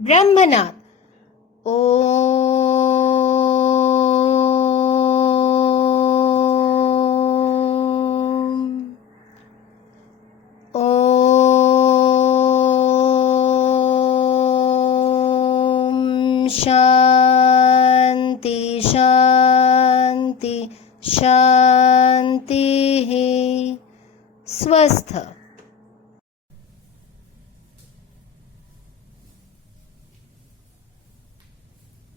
Brahmanath. Om. Om. Shanti, Shanti, Shanti. Swastha.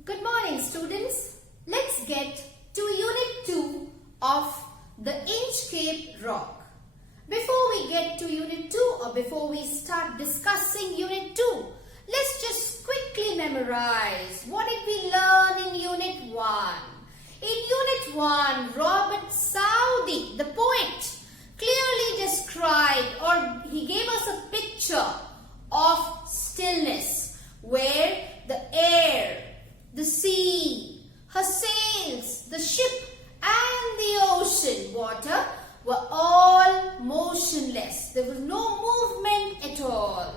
Good morning, students. Let's get to Unit 2 of the Inchcape rock. Before we get to Unit 2 or before we start discussing Unit 2, let's just quickly memorize what did we learn in Unit 1. In Unit 1, Robert Southey, the poet, clearly described or he gave us a picture of stillness where the air, the sea, her sails, the ship and the ocean water were all motionless. There was no movement at all.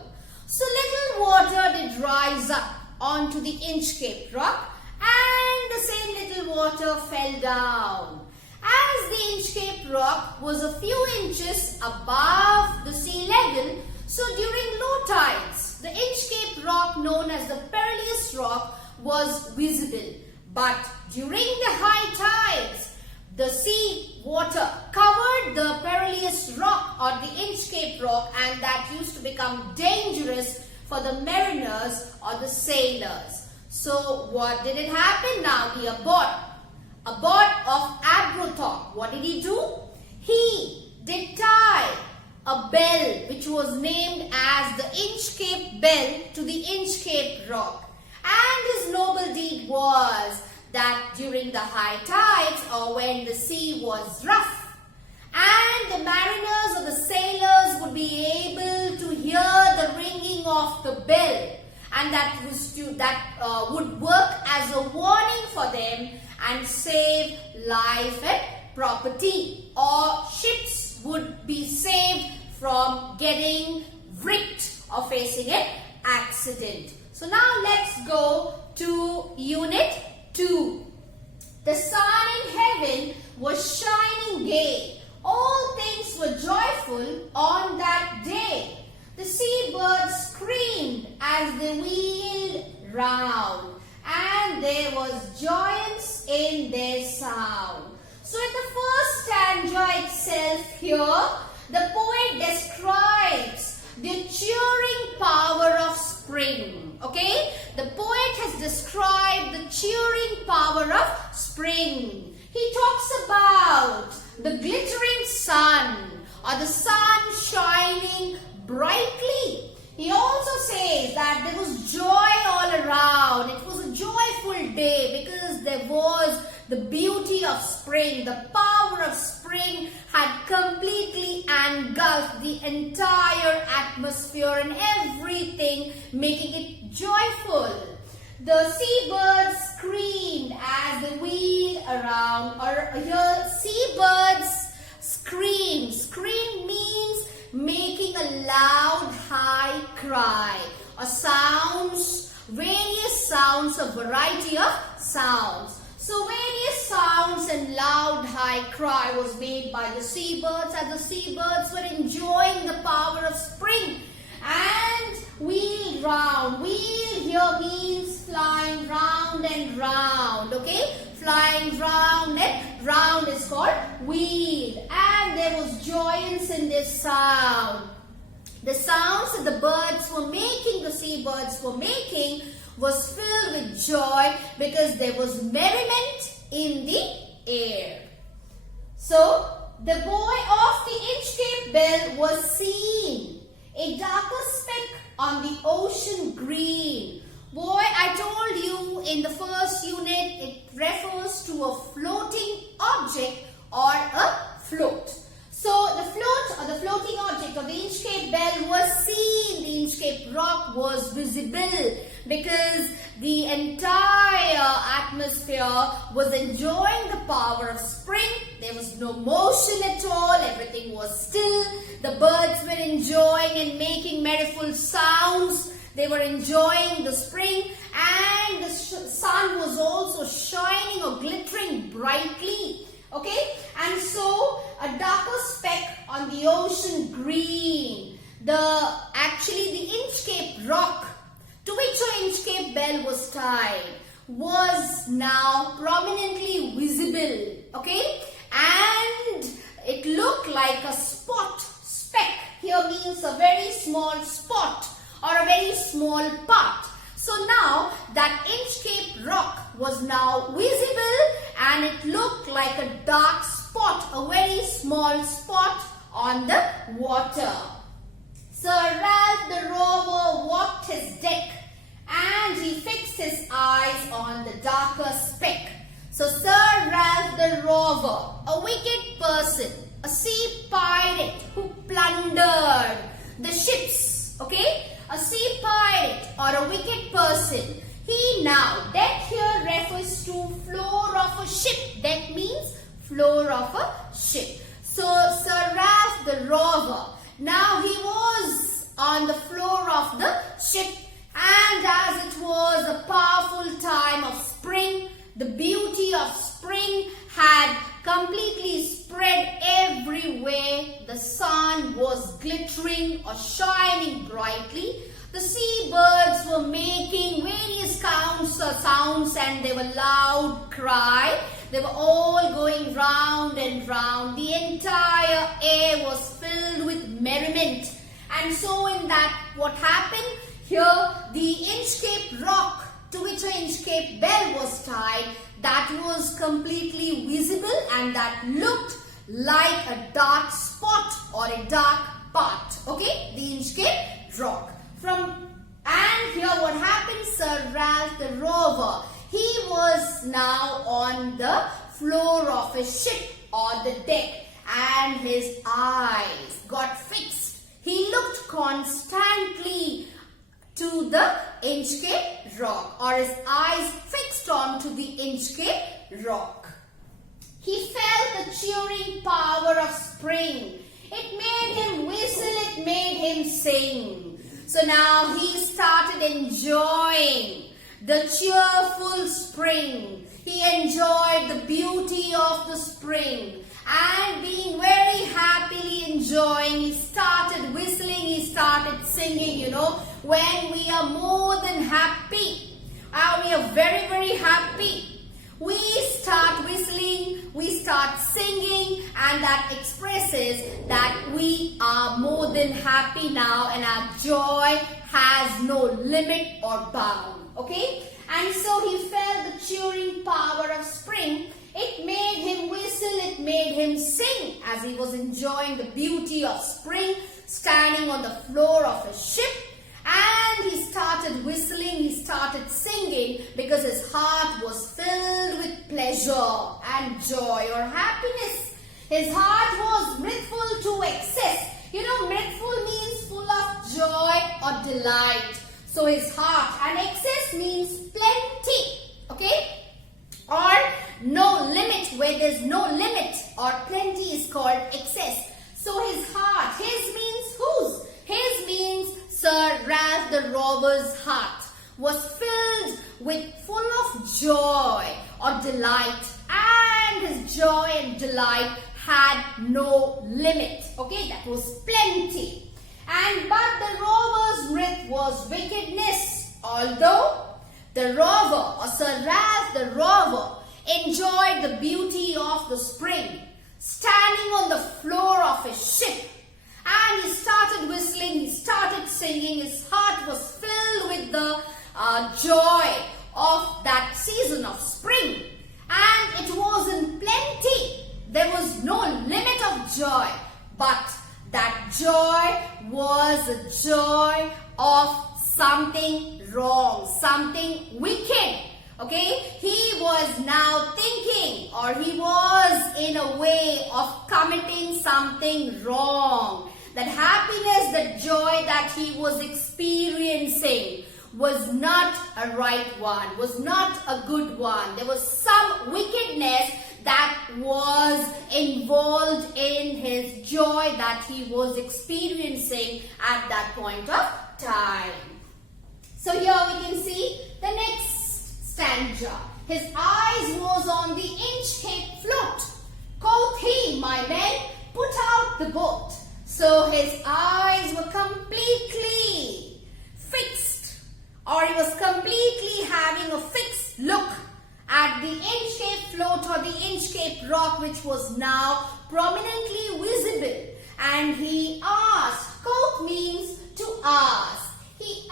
So little water did rise up onto the Inchcape rock and the same little water fell down. As the Inchcape rock was a few inches above the sea level, so during low tides, the Inchcape rock known as the Perilous Rock was visible. But during the high tides, the sea water covered the Perilous Rock or the Inchcape rock, and that used to become dangerous for the mariners or the sailors. So what did it happen now? The abbot of Aberthorpe, what did he do? He did tie a bell which was named as the Inchcape bell to the Inchcape rock. And his noble deed was that during the high tides or when the sea was rough and the mariners or the sailors would be able to hear the ringing of the bell, and that would work as a warning for them and save life and property, or ships would be saved from getting wrecked or facing an accident. So now let's go to Unit 2. The sun in heaven was shining gay. All things were joyful on that day. The seabirds screamed as they wheeled round, and there was joyance in their sound. So in the first stanza itself here, the poet describes the cheering power of spring. Okay, the poet has described the cheering power of spring. He talks about the glittering sun or the sun shining brightly. He also says that there was joy all around. It was a joyful day because there was the beauty of spring. The power of spring had completely engulfed the entire atmosphere and everything, making it joyful. The seabirds screamed as they wheeled around, or here seabirds scream. Scream means making a loud high cry or sounds, various sounds, a variety of sounds. So various sounds and loud high cry was made by the seabirds as the seabirds were enjoying the power of spring and wheeled round. Wheel here means flying round and round. Okay, flying round and round is called wheel, and there was joyance in this sound. The sounds that the birds were making, the seabirds were making, was filled with joy because there was merriment in the air. So the buoy of the Inchcape bell was seen, a darker speck on the ocean green. Boy, I told you in the first unit, it refers to a floating object or a float. So the float or the floating object of the Inchcape bell was seen. The Inchcape rock was visible because the entire atmosphere was enjoying the power of spring. There was no motion at all. Everything was still. The birds were enjoying and making merriful sounds. They were enjoying the spring, and the sun was also shining or glittering brightly. Okay, and so a darker speck on the ocean green. Actually the Inchcape rock to which an Inchcape bell was tied was now prominently visible. Okay, and it looked like a speck. Here means a very small spot or a very small part. So now that Inchcape rock was now visible, and it looked like a dark spot, a very small spot on the water. Sir Ralph the rover walked his deck, and he fixed his eyes on the darker speck. So Sir Ralph the rover, a wicked person, a sea pirate who plundered the ships, okay? A sea pirate or a wicked person. He now, deck here refers to floor of a ship. Deck means floor of a ship. So Sir Ralph the rover, now he was on the floor of the ship, and as it was a powerful time of spring, the beauty of spring had completely spread everywhere. The sun was glittering or shining brightly. The seabirds were making various sounds, and they were loud cry. They were all going round and round. The entire air was filled with merriment. And so in that, what happened? Here, the Inchcape rock to which an Inchcape bell was tied, that was completely visible, and that looked like a dark spot or a dark part. Okay, the Inchcape rock. And here what happened? Sir Ralph the rover, he was now on the floor of a ship or the deck, and his eyes got fixed. He looked constantly to the Inchcape rock, or his eyes fixed onto the Inchcape rock. He felt the cheering power of spring. It made him whistle, it made him sing. So now he started enjoying the cheerful spring. He enjoyed the beauty of the spring, and being very happily enjoying, he started whistling, he started singing. You know, when we are more than happy, we are very, very happy, we start whistling, we start singing, and that expresses that we are more than happy now, and our joy has no limit or bound. Okay, and so he felt the cheering power of spring. It made him whistle, it made him sing as he was enjoying the beauty of spring, standing on the floor of a ship. And he started whistling, he started singing, because his heart was filled with pleasure and joy or happiness. His heart was mirthful to excess. You know, mirthful means full of joy or delight. So his heart, and excess means plenty, okay? Or no limit, where there's no limit or plenty is called excess. So his heart, his means whose? His means Sir Ralph the rover's heart was filled with full of joy or delight, and his joy and delight had no limit. Okay, that was plenty. But the rover's mirth was wickedness. Although the rover, or Sir Ralph the rover, enjoyed the beauty of the spring, standing on the floor of his ship, and he started whistling, he started singing, his heart was filled with the joy of that season of spring, and it was in plenty. There was no limit of joy, but that joy was a joy of something wrong, something wicked. Okay, he was now thinking, or he was in a way of committing something wrong. That happiness, that joy that he was experiencing was not a right one, was not a good one. There was some wickedness that was involved in his joy that he was experiencing at that point of time. So here we can see the next stanza. His eyes was on the Inchcape float. Quoth he, my men, put out the boat. So his eyes were completely fixed, or he was completely having a fixed look at the Inchcape float or the Inchcape rock, which was now prominently visible. And he asked. Quoth means to ask. He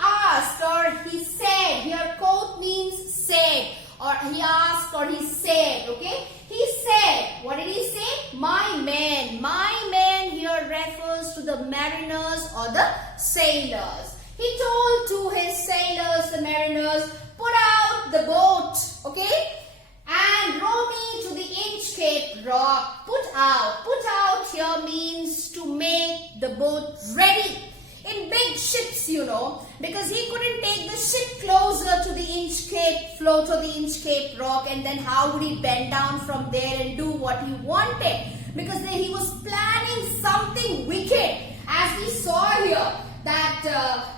asked, or he said. Here quote means said, or he asked, or he said. Okay, he said. What did he say? My men. My men here refers to the mariners or the sailors. He told to his sailors, the mariners, put out the boat, okay, and row me to the Inchcape rock. Put out here means to make the boat ready. In big ships, you know, because he couldn't take the ship closer to the Inchcape float or the Inchcape rock, and then how would he bend down from there and do what he wanted? Because he was planning something wicked, as we saw here, that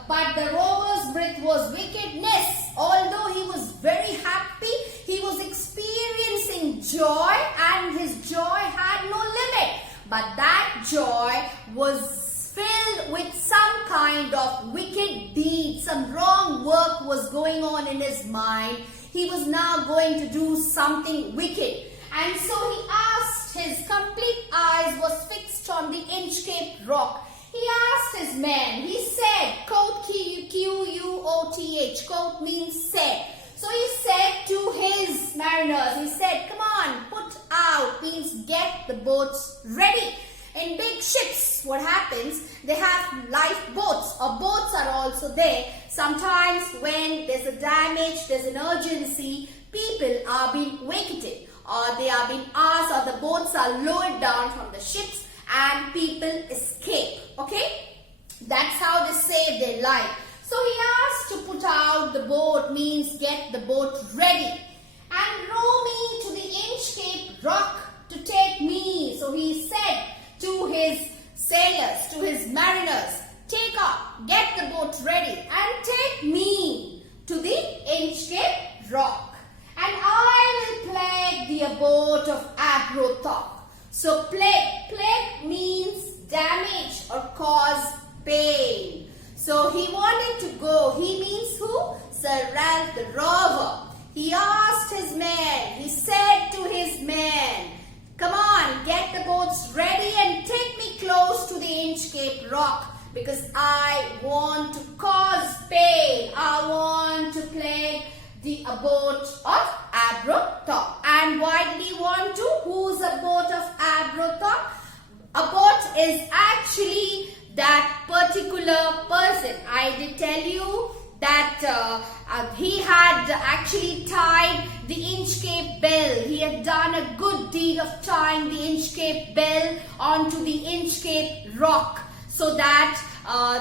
but the rover's breath was wickedness. Although he was very happy, he was experiencing joy, and his joy had no limit. But that joy was filled with some kind of wicked deed. Some wrong work was going on in his mind. He was now going to do something wicked. And so he asked, his complete eyes was fixed on the Inchcape rock. He asked his men, he said, quoth Q-U-O-T-H, quoth means said. So he said to his mariners, he said, come on, put out, means get the boats ready. In big ships, what happens? They have lifeboats, or boats are also there. Sometimes when there's a damage, there's an urgency, people are being vacated, or they are being asked, or the boats are lowered down from the ships and people escape. Okay? That's how they save their life. So he asked to put out the boat, means get the boat ready, and row me to the Inchcape rock to take me. So he said to his sailors, to his mariners, take up, get the boat ready and take me to the Inchcape rock, and I will plague the abode of Agrothok. So plague means damage or cause pain. So he wanted to go. He means who? Sir Ralph the rover. He asked his men, he said to his men, come on, get the boats ready and take me close to the Inchcape rock, because I want to cause pain. I want to plague the abode of Agrothok. And why did he want to? Who's abode of Agrothok? Abode is actually that particular person. I did tell you that he had actually tied the Inchcape bell. He had done a good deed of tying the Inchcape bell onto the Inchcape rock, so that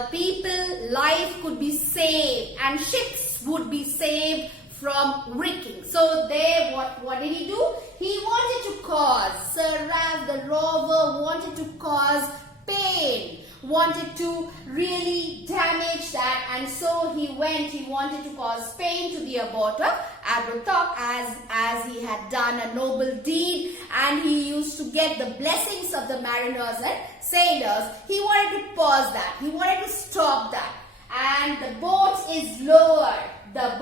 people, life could be saved and ships would be saved from wrecking. So there, what did he do? He wanted to cause, Sir Ralph the rover wanted to cause pain, wanted to really damage that, and so he wanted to cause pain to the abode of Agrothok, as he had done a noble deed, and he used to get the blessings of the mariners and sailors. He wanted to pause that, he wanted to stop that, and the boat is lowered. The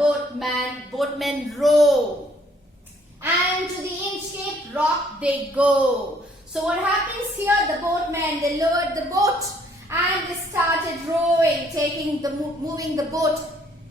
boatmen row, and to the Inchcape rock they go. So what happens here? The boatmen, they lowered the boat and they started rowing, moving the boat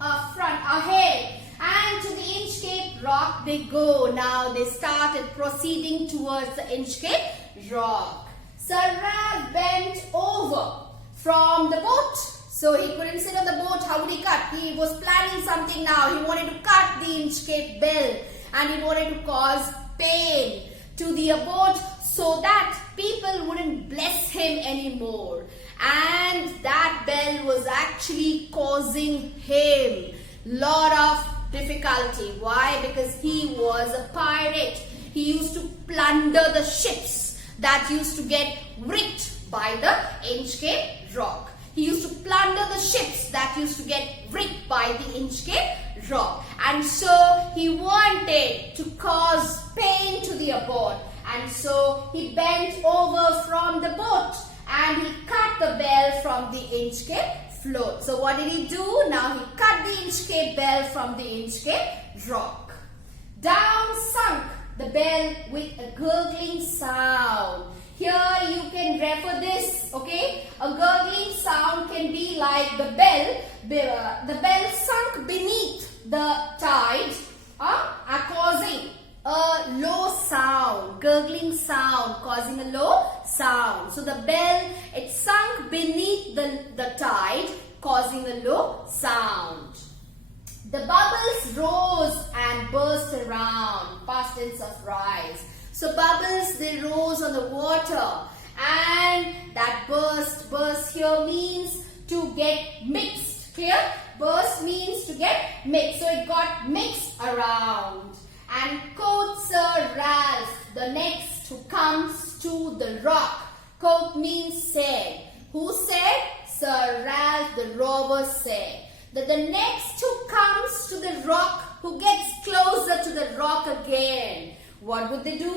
ahead, and to the Inchcape rock they go. Now they started proceeding towards the Inchcape rock. Sir Ralph bent over from the boat. So he couldn't sit on the boat. How would he cut? He was planning something now. He wanted to cut the Inchcape bell, and he wanted to cause pain to the abode so that people wouldn't bless him anymore. And that bell was actually causing him lot of difficulty. Why? Because he was a pirate. He used to plunder the ships that used to get wrecked by the Inchcape rock. He used to plunder the ships that used to get brick by the Inchcape rock. And so he wanted to cause pain to the boat. And so he bent over from the boat and he cut the bell from the Inchcape float. So what did he do? Now he cut the Inchcape bell from the Inchcape rock. Down sunk the bell with a gurgling sound. Here you can refer this, okay? A gurgling sound can be like the bell sunk beneath the tide, causing a low sound, gurgling sound, causing a low sound. So the bell, it sunk beneath the tide, causing a low sound. The bubbles rose and burst around, past tense of rise. So bubbles, they rose on the water, and that burst here means to get mixed. Clear? Burst means to get mixed. So it got mixed around. And quoth Sir Ralph, the next who comes to the rock. Quoth means said. Who said? Sir Ralph the rover said that the next who comes to the rock, who gets closer to the rock again, what would they do?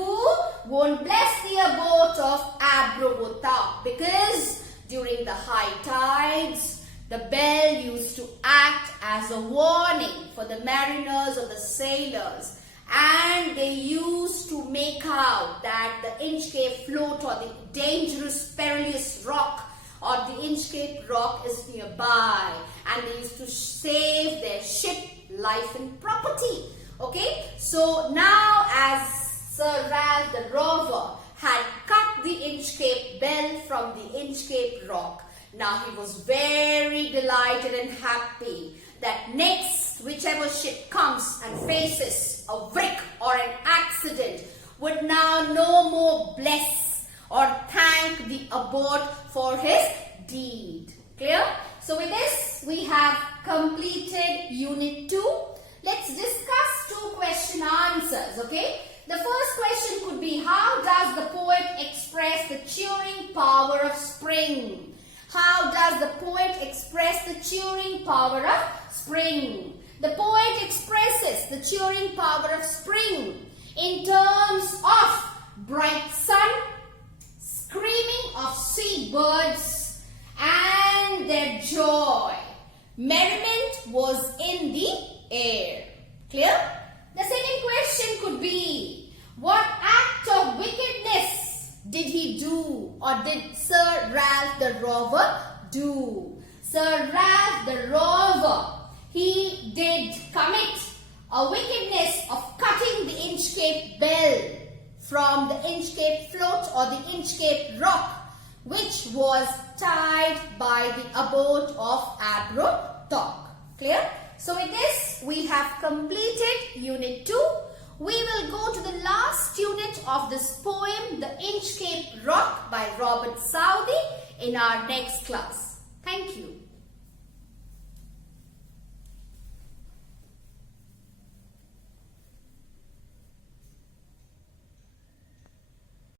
Won't bless the abode of Abrobotha, because during the high tides, the bell used to act as a warning for the mariners or the sailors, and they used to make out that the Inchcape float or the dangerous, perilous rock or the Inchcape rock is nearby, and they used to save their ship, life and property. Okay, so now as Sir Ralph the rover had cut the Inchcape bell from the Inchcape rock, now he was very delighted and happy that next whichever ship comes and faces a wreck or an accident would now no more bless or thank the abbot for his deed. Clear? So with this, we have completed Unit 2. Let's discuss 2 question answers, okay? The first question could be, how does the poet express the cheering power of spring? How does the poet express the cheering power of spring? The poet expresses the cheering power of spring in terms of bright sun, screaming of seabirds, and their joy. Merriment was in the air. Clear? The second question could be, what act of wickedness did he do, or did Sir Ralph the rover do? Sir Ralph the rover, he did commit a wickedness of cutting the Inchcape bell from the Inchcape float or the Inchcape rock, which was tied by the abode of Abrobotha. Clear? So with this, we have completed Unit 2. We will go to the last unit of this poem, The Inchcape Rock by Robert Southey, in our next class. Thank you.